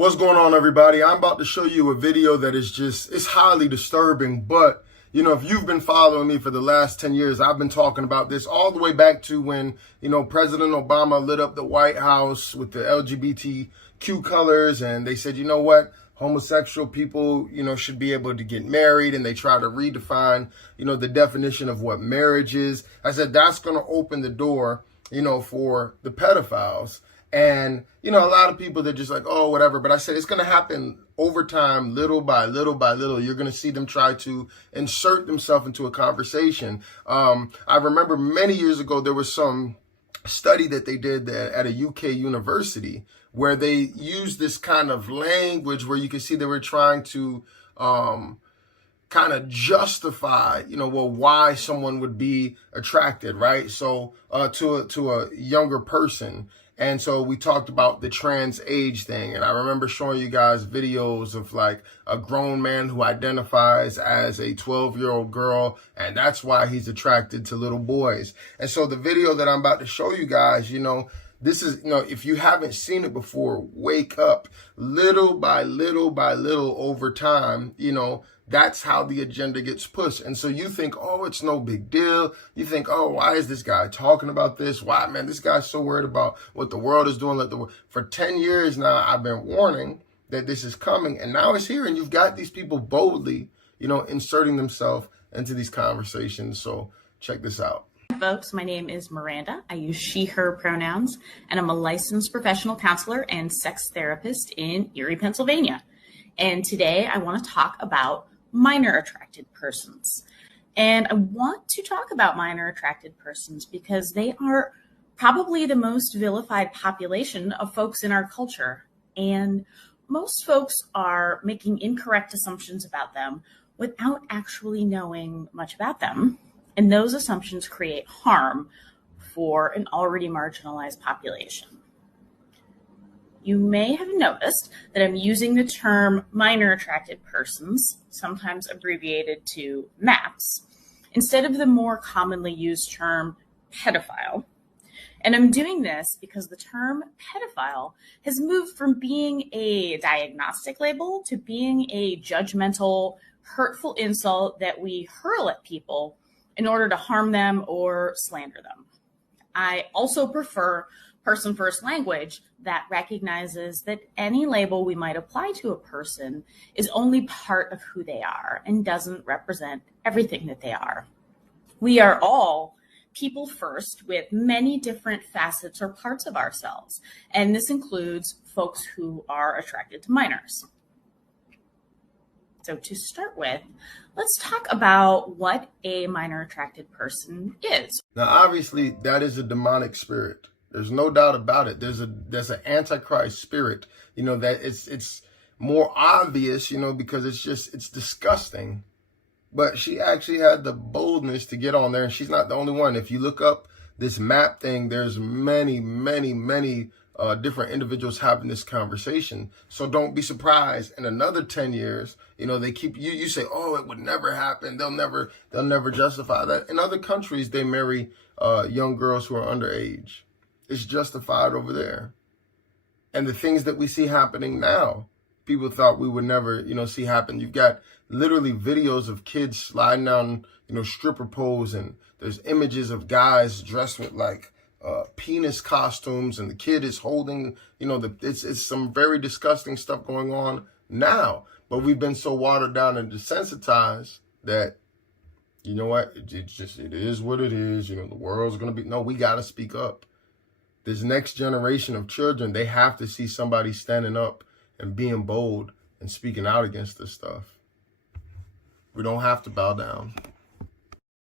What's going on, everybody? I'm about to show you a video that is it's highly disturbing, but if you've been following me for the last 10 years, I've been talking about this all the way back to when, President Obama lit up the White House with the LGBTQ colors, and they said, you know what? Homosexual people, should be able to get married, and they try to redefine, the definition of what marriage is. I said, that's going to open the door, for the pedophiles. And, a lot of people, they're just like, oh, whatever. But I said, it's going to happen over time, little by little by little. You're going to see them try to insert themselves into a conversation. I remember many years ago, there was some study that they did at a UK university where they used this kind of language where you could see they were trying to kind of justify, why someone would be attracted, right? So to a younger person. And so we talked about the trans age thing. And I remember showing you guys videos of like a grown man who identifies as a 12-year-old girl. And that's why he's attracted to little boys. And so the video that I'm about to show you guys, this is, if you haven't seen it before, wake up. Little by little by little over time, that's how the agenda gets pushed. And so you think, oh, it's no big deal. You think, oh, why is this guy talking about this? Why, man, this guy's so worried about what the world is doing. For 10 years now, I've been warning that this is coming. And now it's here. And you've got these people boldly, inserting themselves into these conversations. So check this out. Hi folks, my name is Miranda. I use she, her pronouns, and I'm a licensed professional counselor and sex therapist in Erie, Pennsylvania. And today I want to talk about minor attracted persons. And I want to talk about minor attracted persons because they are probably the most vilified population of folks in our culture. And most folks are making incorrect assumptions about them without actually knowing much about them. And those assumptions create harm for an already marginalized population. You may have noticed that I'm using the term minor attracted persons, sometimes abbreviated to MAPS, instead of the more commonly used term pedophile. And I'm doing this because the term pedophile has moved from being a diagnostic label to being a judgmental, hurtful insult that we hurl at people in order to harm them or slander them. I also prefer person-first language that recognizes that any label we might apply to a person is only part of who they are and doesn't represent everything that they are. We are all people first with many different facets or parts of ourselves, and this includes folks who are attracted to minors. So to start with, let's talk about what a minor attracted person is. Now, obviously, that is a demonic spirit. There's no doubt about it. There's an antichrist spirit, that it's more obvious, because it's disgusting. But she actually had the boldness to get on there, and she's not the only one. If you look up this map thing, there's many, many, many different individuals having this conversation. So don't be surprised in another 10 years, they keep you say, oh, it would never happen. They'll never justify that. In other countries, they marry young girls who are underage. It's justified over there. And the things that we see happening now, people thought we would never, see happen. You've got literally videos of kids sliding down, stripper poles, and there's images of guys dressed with like penis costumes, and the kid is holding, it's some very disgusting stuff going on now. But we've been so watered down and desensitized that, you know what, it is what it is. The world's going to be, no, we got to speak up. This next generation of children, they have to see somebody standing up and being bold and speaking out against this stuff. We don't have to bow down.